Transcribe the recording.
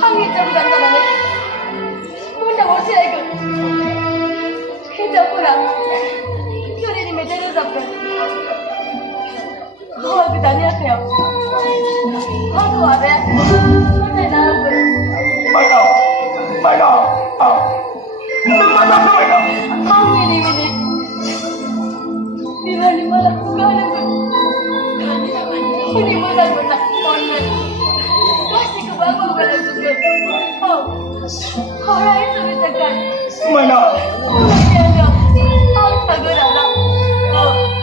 항해 좀 간단하네. 혼자 멋지다 이거. 해적구나. 소리니 매달려 잡고. 그 다니었어요. 하도 와배. 손에 나온 거. Mana? Mana mereka? ini. Di mana bukan aku. Ini benar. Pasti ke bawah badan juga. Orang itu bisa kan? Mana? Orangnya ada. Astaga ada. Mana?